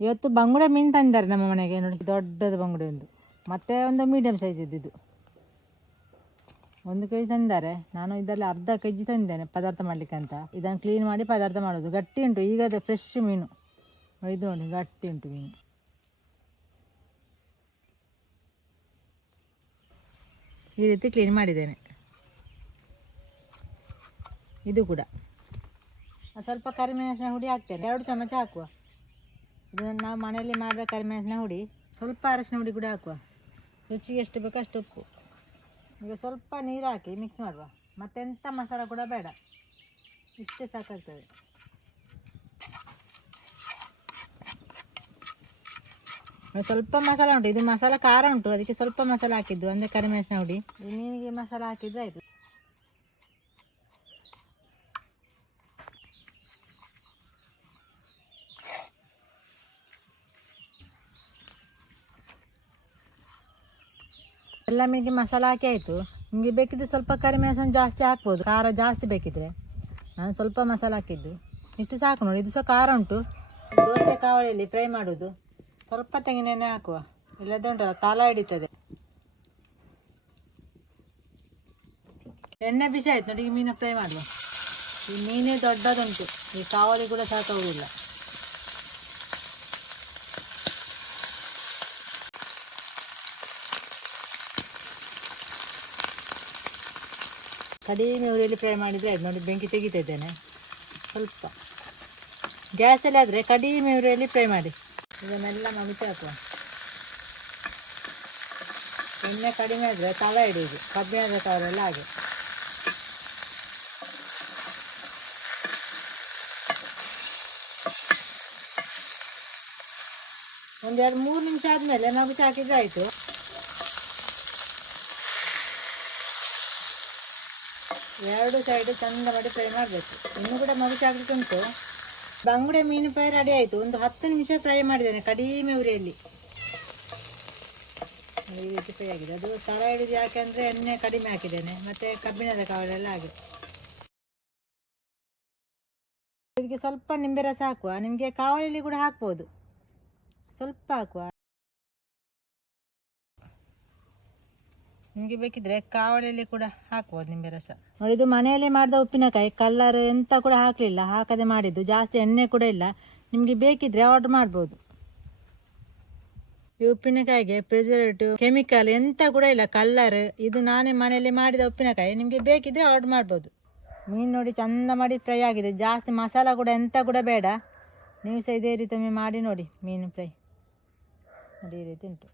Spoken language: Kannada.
ಇವತ್ತು ಬಂಗುಡೆ ಮೀನು ತಂದಿದ್ದಾರೆ ನಮ್ಮ ಮನೆಗೆ ನೋಡಿ. ದೊಡ್ಡದು ಬಂಗುಡೆ ಒಂದು. ಮತ್ತೆ ಒಂದು ಮೀಡಿಯಮ್ ಸೈಜ್ ಇದ್ದಿದ್ದು. ಒಂದು ಕೆ ಜಿ ತಂದಿದ್ದಾರೆ ನಾನು ಇದರಲ್ಲಿ ಅರ್ಧ ಕೆ ಜಿ ತಂದಿದ್ದೇನೆ ಪದಾರ್ಥ ಮಾಡಲಿಕ್ಕೆ ಅಂತ. ಇದನ್ನು ಕ್ಲೀನ್ ಮಾಡಿ ಪದಾರ್ಥ ಮಾಡೋದು. ಗಟ್ಟಿ ಉಂಟು. ಈಗ ಅದು ಫ್ರೆಶ್ ಮೀನು. ಇದು ನೋಡಿ, ಗಟ್ಟಿ ಉಂಟು ಮೀನು. ಈ ರೀತಿ ಕ್ಲೀನ್ ಮಾಡಿದ್ದೇನೆ. ಇದು ಕೂಡ. ಸ್ವಲ್ಪ ಕರಿಮೆಣಸಿನ ಹುಡಿ ಹಾಕ್ತೇನೆ. ಎರಡು ಚಮಚ ಹಾಕುವ. ಇದು ನಾವು ಮನೆಯಲ್ಲಿ ಮಾಡಿದ ಕರಿಮೆಣಸಿನ ಹುಡಿ, ಸ್ವಲ್ಪ ಅರಶಿನ ಹುಡಿ ಕೂಡ ಹಾಕುವ. ರುಚಿಗೆ ಎಷ್ಟು ಬೇಕು ಅಷ್ಟು ಉಪ್ಪು. ಈಗ ಸ್ವಲ್ಪ ನೀರು ಹಾಕಿ ಮಿಕ್ಸ್ ಮಾಡುವ. ಮತ್ತೆಂಥ ಮಸಾಲ ಕೂಡ ಬೇಡ. ಇಷ್ಟೇ ಸಾಕಾಗ್ತದೆ. ಸ್ವಲ್ಪ ಮಸಾಲ ಉಂಟು. ಇದು ಮಸಾಲ ಖಾರ ಉಂಟು. ಅದಕ್ಕೆ ಸ್ವಲ್ಪ ಮಸಾಲ ಹಾಕಿದ್ದು. ಅಂದರೆ ಕರಿಮೆಣಸಿನ ಹುಡಿ. ಮೀನಿಗೆ ಮಸಾಲ ಹಾಕಿದ್ರೆ ಆಯಿತು. ಎಲ್ಲ ಮೀನಿಗೆ ಮಸಾಲ ಹಾಕಿ ಆಯಿತು. ನಿಮಗೆ ಬೇಕಿದ್ರೆ ಸ್ವಲ್ಪ ಕರಿಮೆಣಸನ್ನು ಜಾಸ್ತಿ ಹಾಕ್ಬೋದು. ಖಾರ ಜಾಸ್ತಿ ಬೇಕಿದ್ರೆ. ನಾನು ಸ್ವಲ್ಪ ಮಸಾಲ ಹಾಕಿದ್ದು. ಇಷ್ಟು ಸಾಕು ನೋಡಿ, ಇದು ಸಹ ಖಾರ ಉಂಟು. ದೋಸೆ ಕಾವಳಿಯಲ್ಲಿ ಫ್ರೈ ಮಾಡೋದು. ಸ್ವಲ್ಪ ತೆಂಗಿನೆಣ್ಣೆ ಹಾಕುವ. ಇಲ್ಲದೇ ಉಂಟಲ್ಲ, ತಾಲ ಹಿಡಿತದೆ. ಎಣ್ಣೆ ಬಿಸಿ ಆಯ್ತು ನೋಡಿ ಮೀನು ಫ್ರೈ ಮಾಡುವ. ಈ ಮೀನೇ ದೊಡ್ಡದುಂಟು. ಈ ಕಾವಳಿ ಕೂಡ ಸಾಕಾಗುವುದಿಲ್ಲ ಕಡಿಮೆ ಉರಿಯಲ್ಲಿ ಫ್ರೈ ಮಾಡಿದರೆ ಆಯ್ತು. ನೋಡಿ, ಬೆಂಕಿ ತೆಗಿತಾ ಇದ್ದೇನೆ. ಸ್ವಲ್ಪ. ಗ್ಯಾಸಲ್ಲಿ ಆದರೆ ಕಡಿಮೆ ಉರಿಯಲ್ಲಿ ಫ್ರೈ ಮಾಡಿ. ಇದನ್ನೆಲ್ಲ ಮಮಿಸಿ ಹಾಕುವ. ಎಣ್ಣೆ ಕಡಿಮೆ ಆದರೆ ತವ ಹಿಡಿಯುದು ಕಬ್ಬಿಣದ ತವರೆಲ್ಲ ಹಾಗೆ. ಒಂದೆರಡು ಮೂರು ನಿಮಿಷ ಆದಮೇಲೆ ಮಗುಚಿ ಹಾಕಿದ್ರೆ ಆಯಿತು. ಎರಡು ಸೈಡ್ ಚಂದ ಮಾಡಿ ಫ್ರೈ ಮಾಡಬೇಕು. ಇನ್ನು ಕೂಡ ಮಗು ಹಾಕ್ಲಿಕ್ಕೆ ಉಂಟು. ಬಂಗುಡೆ ಮೀನು ಫ್ರೈ ರೆಡಿ ಆಯಿತು. ಒಂದು ಹತ್ತು ನಿಮಿಷ ಫ್ರೈ ಮಾಡಿದ್ದೇನೆ ಕಡಿಮೆ ಉರಿಯಲ್ಲಿ ಈ ರೀತಿ ಫ್ರೈ ಆಗಿದೆ. ಅದು ತಳ ಹಿಡಿದು ಯಾಕೆಂದರೆ ಎಣ್ಣೆ ಕಡಿಮೆ ಹಾಕಿದ್ದೇನೆ. ಮತ್ತು ಕಬ್ಬಿಣದ ಕಾವಲೆಲ್ಲ ಆಗಿದೆ. ಇದಕ್ಕೆ ಸ್ವಲ್ಪ ನಿಂಬೆ ರಸ ಹಾಕುವ. ನಿಮಗೆ ಕಾವಲಿಲಿ ಕೂಡ ಹಾಕ್ಬೋದು. ಸ್ವಲ್ಪ ಹಾಕುವ. ನಿಮಗೆ ಬೇಕಿದ್ರೆ ಕಾವಳಿಯಲ್ಲಿ ಕೂಡ ಹಾಕ್ಬೋದು ನಿಂಬೆ ರಸ. ನೋಡಿ, ಇದು ಮನೆಯಲ್ಲಿ ಮಾಡಿದ ಉಪ್ಪಿನಕಾಯಿ, ಕಲ್ಲರ್ ಎಂತ ಕೂಡ ಹಾಕಲಿಲ್ಲ, ಹಾಕದೆ ಮಾಡಿದ್ದು. ಜಾಸ್ತಿ ಎಣ್ಣೆ ಕೂಡ ಇಲ್ಲ. ನಿಮಗೆ ಬೇಕಿದ್ರೆ ಆರ್ಡರ್ ಮಾಡ್ಬೋದು. ಈ ಉಪ್ಪಿನಕಾಯಿಗೆ ಪ್ರಿಸರ್ವೇಟಿವ್ ಕೆಮಿಕಲ್ ಎಂತ ಕೂಡ ಇಲ್ಲ ಕಲ್ಲರ್ ಇದು ನಾನೇ ಮನೆಯಲ್ಲಿ ಮಾಡಿದ ಉಪ್ಪಿನಕಾಯಿ. ನಿಮಗೆ ಬೇಕಿದ್ರೆ ಆರ್ಡರ್ ಮಾಡ್ಬೋದು. ಮೀನು ನೋಡಿ ಚಂದ ಮಾಡಿ ಫ್ರೈ ಆಗಿದೆ. ಜಾಸ್ತಿ ಮಸಾಲ ಕೂಡ ಎಂತ ಕೂಡ ಬೇಡ. ನೀವು ಸಹ ಇದೇ ರೀತಿ ಮಾಡಿ ನೋಡಿ ಮೀನು ಫ್ರೈ ನೋಡಿ, ಈ ರೀತಿ ಉಂಟು.